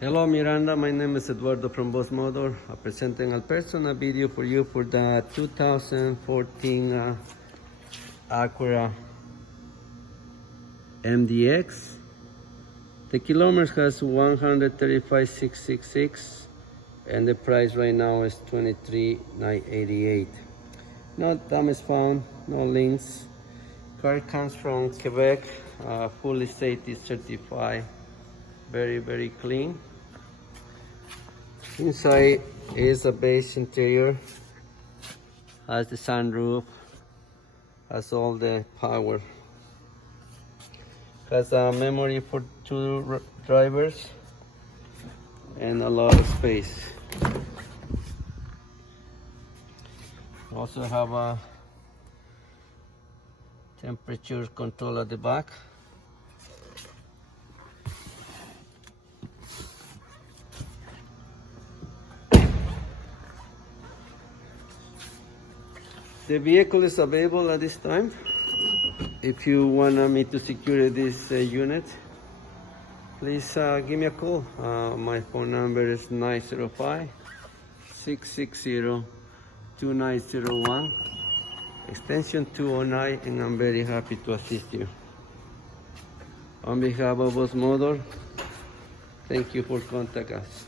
Hello Miranda, my name is Eduardo from Boss Motor. Presenting a personal video for you for the 2014 Acura MDX. The kilometers has 135,666 and the price right now is 23,988. No damage found, no links. Car comes from Quebec, fully safety certified, very clean. Inside is a beige interior, has the sunroof, has all the power, has a memory for 2 drivers and a lot of space. Also have a temperature control at the back. The vehicle is available at this time. If you want me to secure this unit, please give me a call. My phone number is 905-660-2901, extension 209, and I'm very happy to assist you. On behalf of Boss Motor, thank you for contacting us.